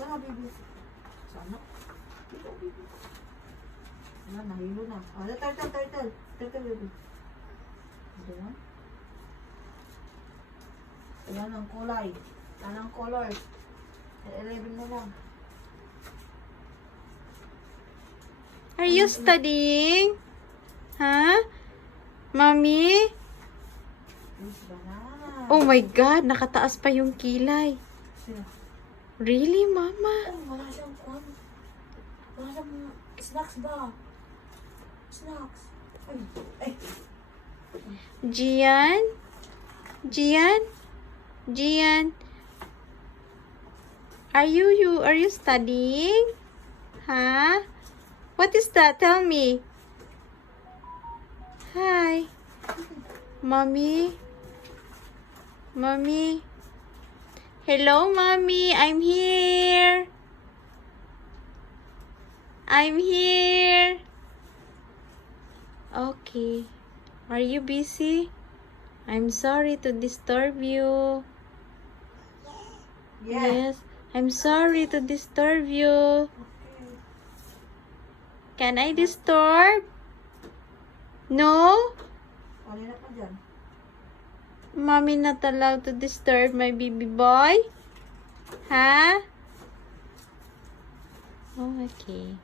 Wala, baby. Sana. Dito, baby. Wala, nahilo na. Ah, turtle. Turtle, baby. Ito na. Ayan ang kulay. Ayan ang color. 11 na lang. Are you studying? Huh? Mommy? Yes, banana. Oh my God, nakataas pa yung kilay. Sino? Really, Mama? Oh, wala siyang kwan. Wala siyang snacks ba? Snacks. Ay. Gian? Are you studying? Huh? What is that? Tell me. Hi. Mommy? Hello, Mommy. I'm here. Okay. Are you busy? I'm sorry to disturb you. Yeah. Yes, I'm sorry to disturb you. Can I disturb? No? Kanina pa dyan. Mommy not allowed to disturb my baby boy? Huh? Oh, okay.